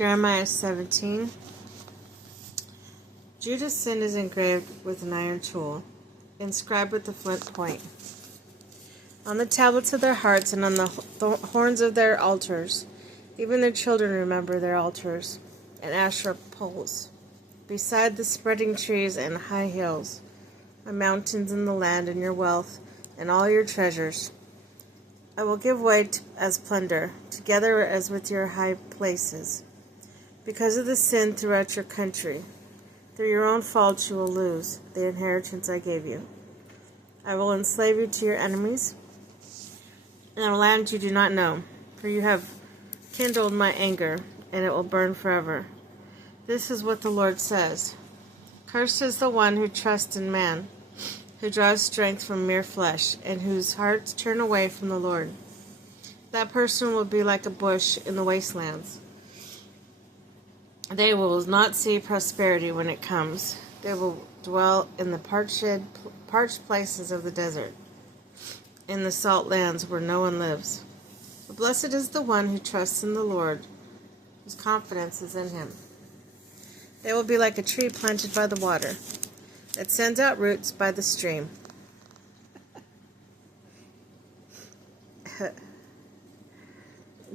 Jeremiah 17. Judah's sin is engraved with an iron tool, inscribed with a flint point. On the tablets of their hearts and on the horns of their altars, even their children remember their altars and Asherah poles. Beside the spreading trees and high hills, my mountains and the land and your wealth and all your treasures, I will give way as plunder, together as with your high places. Because of the sin throughout your country, through your own fault you will lose the inheritance I gave you. I will enslave you to your enemies, in a land you do not know, for you have kindled my anger, and it will burn forever. This is what the Lord says. Cursed is the one who trusts in man, who draws strength from mere flesh, and whose hearts turn away from the Lord. That person will be like a bush in the wastelands. They will not see prosperity when it comes. They will dwell in the parched places of the desert, in the salt lands where no one lives. But blessed is the one who trusts in the Lord, whose confidence is in him. They will be like a tree planted by the water, that sends out roots by the stream.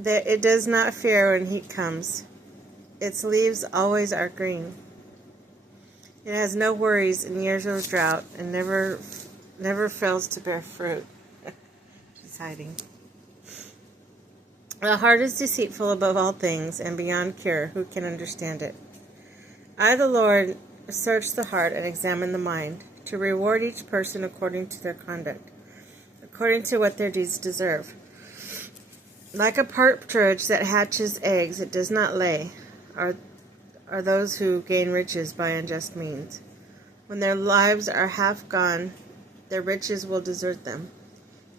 It does not fear when heat comes. Its leaves always are green. It has no worries in years of drought and never fails to bear fruit. She's hiding. The heart is deceitful above all things and beyond cure. Who can understand it? I, the Lord, search the heart and examine the mind, to reward each person according to their conduct, according to what their deeds deserve. Like a partridge that hatches eggs it does not lay, are those who gain riches by unjust means. When their lives are half gone, their riches will desert them,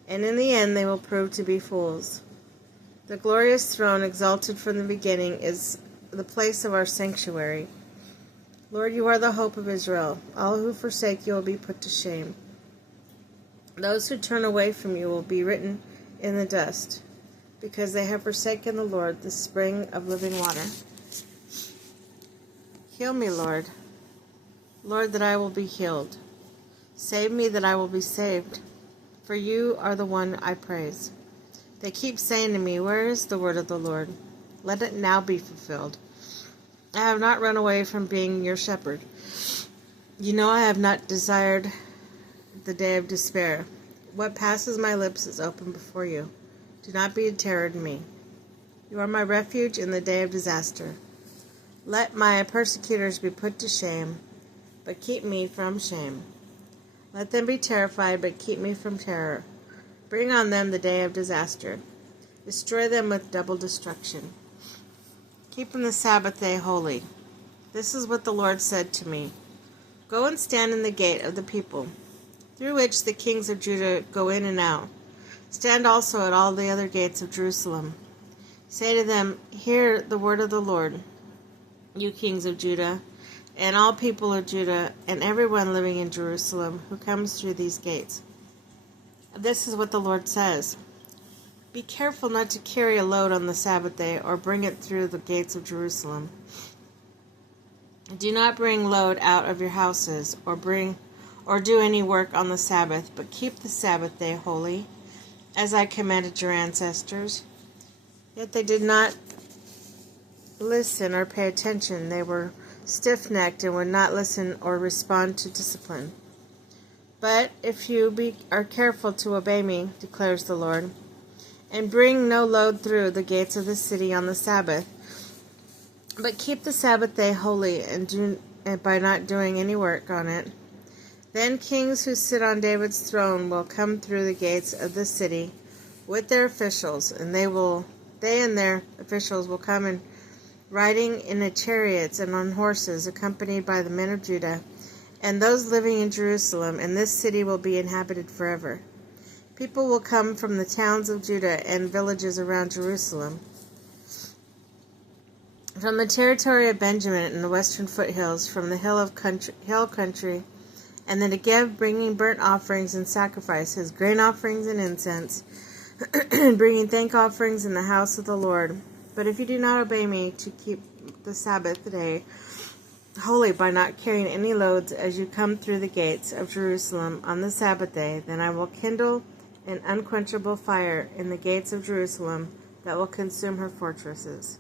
and in the end they will prove to be fools. The glorious throne, exalted from the beginning, is the place of our sanctuary. Lord, you are the hope of Israel. All who forsake you will be put to shame. Those who turn away from you will be written in the dust, because they have forsaken the Lord, the spring of living water. Heal me, Lord. Lord, that I will be healed. Save me, that I will be saved. For you are the one I praise. They keep saying to me, where is the word of the Lord? Let it now be fulfilled. I have not run away from being your shepherd. You know I have not desired the day of despair. What passes my lips is open before you. Do not be a terror to me. You are my refuge in the day of disaster. Let my persecutors be put to shame, but keep me from shame. Let them be terrified, but keep me from terror. Bring on them the day of disaster. Destroy them with double destruction. Keep them the Sabbath day holy. This is what the Lord said to me. Go and stand in the gate of the people, through which the kings of Judah go in and out. Stand also at all the other gates of Jerusalem. Say to them, hear the word of the Lord, you kings of Judah, and all people of Judah, and everyone living in Jerusalem who comes through these gates. This is what the Lord says. Be careful not to carry a load on the Sabbath day or bring it through the gates of Jerusalem. Do not bring load out of your houses or do any work on the Sabbath, but keep the Sabbath day holy, as I commanded your ancestors. Yet they did not listen or pay attention. They were stiff-necked and would not listen or respond to discipline. But if you are careful to obey me, declares the Lord, and bring no load through the gates of the city on the Sabbath, but keep the Sabbath day holy and by not doing any work on it, then kings who sit on David's throne will come through the gates of the city with their officials, and they and their officials will come in riding in chariots and on horses, accompanied by the men of Judah, and those living in Jerusalem, and this city will be inhabited forever. People will come from the towns of Judah and villages around Jerusalem, from the territory of Benjamin and the western foothills, from the hill country, and the Negev, bringing burnt offerings and sacrifices, grain offerings and incense, bringing thank offerings in the house of the Lord. But if you do not obey me to keep the Sabbath day holy by not carrying any loads as you come through the gates of Jerusalem on the Sabbath day, then I will kindle an unquenchable fire in the gates of Jerusalem that will consume her fortresses.